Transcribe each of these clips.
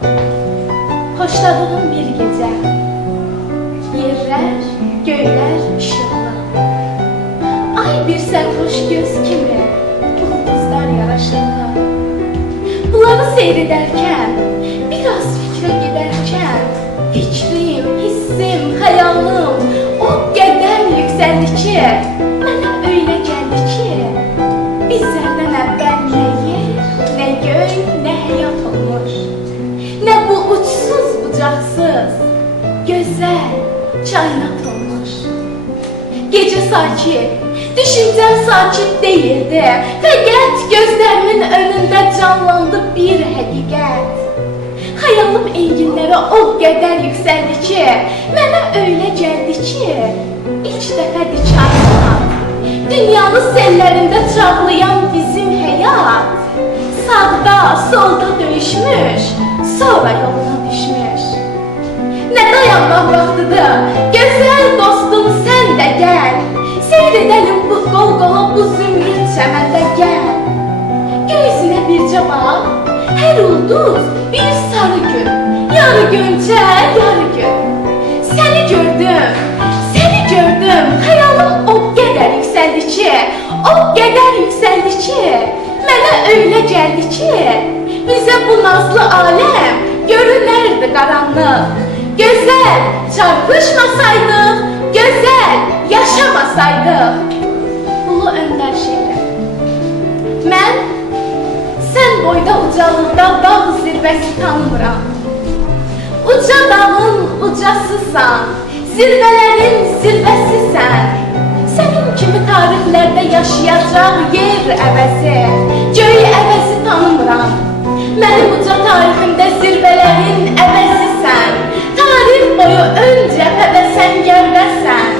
Xoşladığım bir gecə, yerlər, göylər işıqlı. Ay bir sərxoş göz kimi, ulduzlar yaraşıqlı. Bunları seyr edərkən, biraz fikrə gedərkən, fikrim, hissim, xəyalım o qədər yüksəldi ki, mənə öylə gəldi ki, bizlərdən əvvəl nə yer, nə göy, nə həyat olmuş. Nə bu uçsuz bucaqsız, gözəl kainat olmuş. Gecə sakit, düşüncəm sakit deyildi. Fəqət gözlərimin önündə canlandı bir həqiqət. Xəyalım enginlərə o qədər yüksəldi ki, mənə öylə gəldi ki, ilk dəfədir kainat, dünyanın sellərində çağlayan bizim həyat, sağda, solda döyüşmüş, sonra yoluna düşmüş. Nə dayanmaq vaxtıdır, gözəl dostum sən də gəl, seyr edəlim bu qol-qola bu zümrüd çəməndə gəl. Göğsünə bircə bax, hər ulduz bir sarı gün, yarı gönçə, yarı gün. Səni gördüm, xəyalım o qədər yüksəldi ki, mənə öylə gəldi ki, bizə bu nazlı aləm görünərdi qaranlıq. Gözəl çarpışmasaydıq, gözəl yaşamasaydıq. Ulu Öndər şeiri. Mən sən boyda ucalıqda dağ zirvəsi tanımıram. Uca dağın ucasısan, zirvələrin zirvəsisən. Sənin kimi tarixlərdə yaşayacaq yer əvəzi, göy əvəzi tanımıram. Mənim uca tariximdə zirvələrin əvəzisən. Tarix boyu ön cəbhədə sən gərdəsən.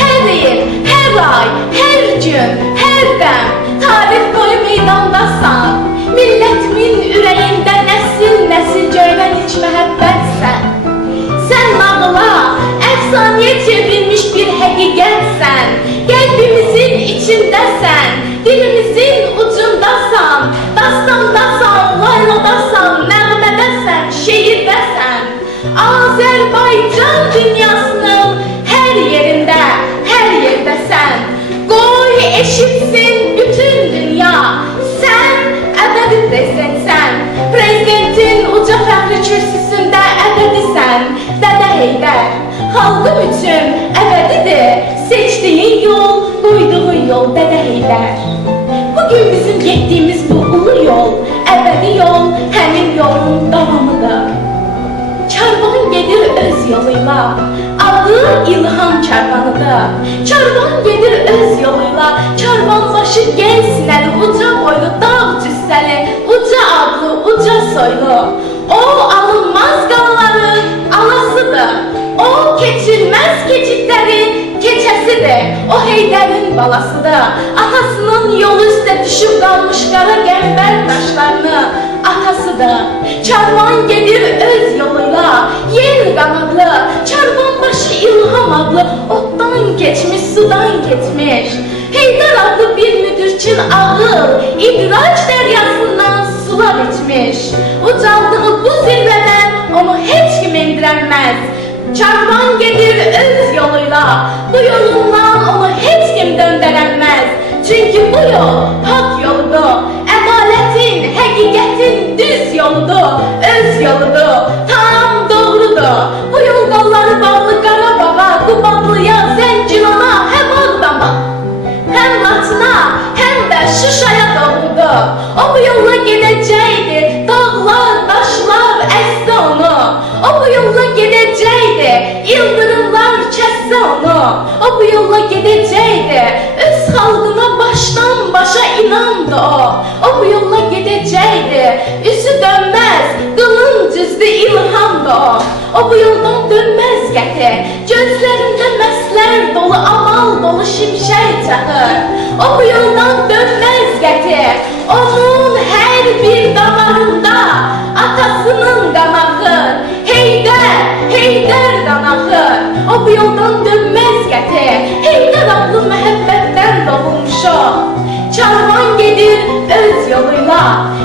Hər il, hər ay, hər gün, hər dəm tarix boyu meydandasan. Millətimin ürəyində nəsil göydən iç məhəbbətsən. Sən nağıla, əfsanəyə çevrilmiş bir həqiqətsən. Qəlbimizin içindəsən, dilimizin ucundasan. Dastandasan, layladasan, nəğmədəsən, şeirdəsən. Azərbaycan dünyasının hər yerində, hər yerdəsən. Qoy eşitsin bütün dünya, sən əbədi prezidentsən. Prezidentin uca fəxri kürsüsündə əbədisən. Dədə Heydər, xalqım üçün əbədidir. Seçdiyin yol, qoyduğun yol Dədə Heydər. Bugün bizim getdiyimiz bu ulu yol, əbədi yol, həmin yolun davamıdır. Karvan gedir öz yoluyla, adı İlham Karvanıdır. Karvan gedir öz yoluyla, karvanbaşı gel sinəli, uca boylu, dağ cüssəli, uca adlı, uca soylu. O alınmaz qanların alasıdır, o keçilməz keçidlərin keçəsidir, o Heydərin balasıdır. Atasının yolu üstə düşüb qalmış qara qəmbər daşlarını atasıdır. Karvan gedir öz yoluyla, yel qanadlı, karvanbaşı İlham adlı, otdan geçmiş, sudan geçmiş. Heydər adlı bir müdürçün ağıl, idraç dəryasından sular içmiş. Ucaldığı bu zirvədən onu heç kim indirənməz. Karvan gedir öz yoluyla, bu yolundan onu heç kim döndərənməz. Çünki bu yol hak yoludur, ədalətin, həqiqətin düz yoludur, öz yoludur, tam doğrudur. Bu yol qolları bağlı Qarabağa, Qubadlıya, Zəngilana, həm Ağdama, həm Laçına, həm də Şuşaya doğrudur. O bu yolla gedəcəkdi, dağlar, daşlar əsdi onu. O bu yolla gedəcəkdi, ildırımlar kəsdi onu. O bu yolla gedəcəkdi, öz xalqına başdan başa inandı o. O bu yolla gedəcəkdi, üzü dönməz, qılınc üzlü İlhamdı o. O bu yoldan dönməz qəti, gözlərində məslər dolu, amal dolu şimşək çaxır. O bu yoldan dönməz qəti, onun hər bir damarında atasının qan axır. Heydər, Heydər qan axır. O bu yoldan dönməz qəti, Heydər adlı məhəbbətdən doğulmuş o. Karvan gedir öz yoluyla,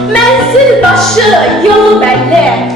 mənzil başı yolu bəlli.